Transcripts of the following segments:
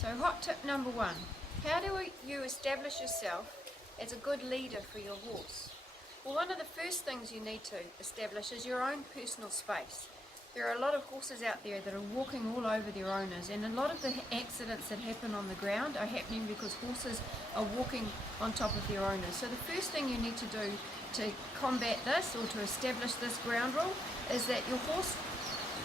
So hot tip number one, how do you establish yourself as a good leader for your horse? Well, one of the first things you need to establish is your own personal space. There are a lot of horses out there that are walking all over their owners, and a lot of the accidents that happen on the ground are happening because horses are walking on top of their owners. So the first thing you need to do to combat this or to establish this ground rule is that your horse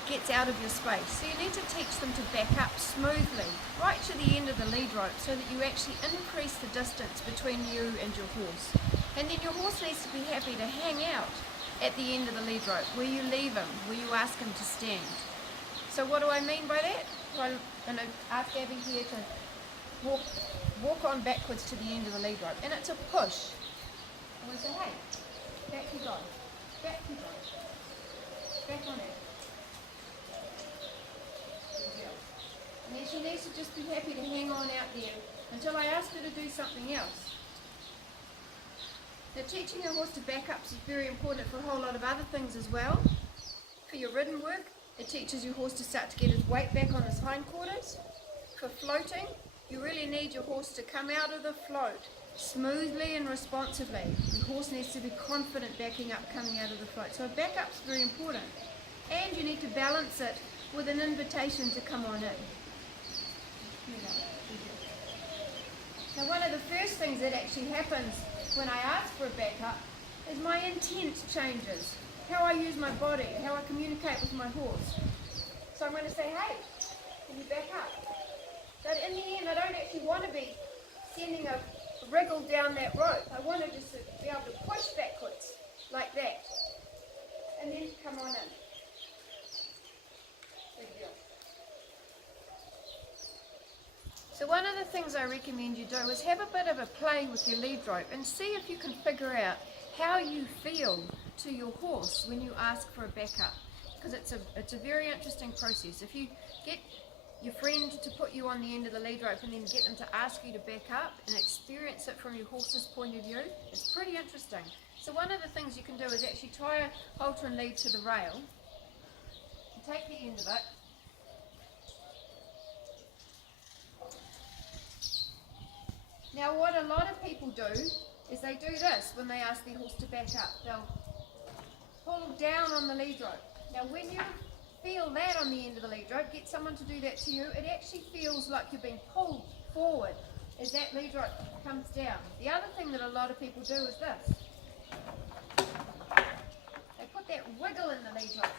gets out of your space. So you need to teach them to back up smoothly right to the end of the lead rope so that you actually increase the distance between you and your horse. And then your horse needs to be happy to hang out at the end of the lead rope, where you leave him, where you ask him to stand. So what do I mean by that? Well, I'm going to ask Abby here to walk on backwards to the end of the lead rope, and it's a push. I'm going to say, hey, back you go, back you go, back on it. And then she needs to just be happy to hang on out there until I ask her to do something else. Now, teaching your horse to back up is very important for a whole lot of other things as well. For your ridden work, it teaches your horse to start to get his weight back on his hindquarters. For floating, you really need your horse to come out of the float smoothly and responsively. The horse needs to be confident backing up, coming out of the float. So a back up is very important. And you need to balance it with an invitation to come on in. Now, one of the first things that actually happens when I ask for a backup is my intent changes. How I use my body, how I communicate with my horse. So I'm going to say, hey, can you back up? But in the end, I don't actually want to be sending a wriggle down that rope. I want to just be able to push backwards like that. And then come on in. Good deal. So one of the things I recommend you do is have a bit of a play with your lead rope and see if you can figure out how you feel to your horse when you ask for a backup, because it's a very interesting process. If you get your friend to put you on the end of the lead rope and then get them to ask you to back up and experience it from your horse's point of view, it's pretty interesting. So one of the things you can do is actually tie a halter and lead to the rail, and take the end of it, now what a lot of people do is they do this when they ask their horse to back up. They'll pull down on the lead rope. Now when you feel that on the end of the lead rope, get someone to do that to you, it actually feels like you're being pulled forward as that lead rope comes down. The other thing that a lot of people do is this. They put that wiggle in the lead rope.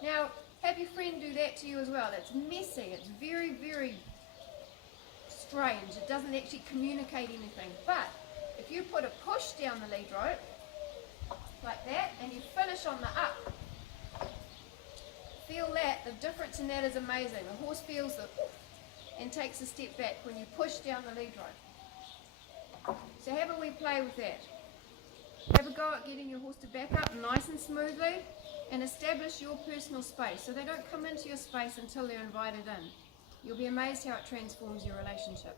Now have your friend do that to you as well. It's messy, it's very, very strange. It doesn't actually communicate anything. But if you put a push down the lead rope like that and you finish on the up, feel that, the difference in that is amazing. The horse feels it and takes a step back when you push down the lead rope. So have a wee play with that. Have a go at getting your horse to back up nice and smoothly and establish your personal space so they don't come into your space until they're invited in. You'll be amazed how it transforms your relationship.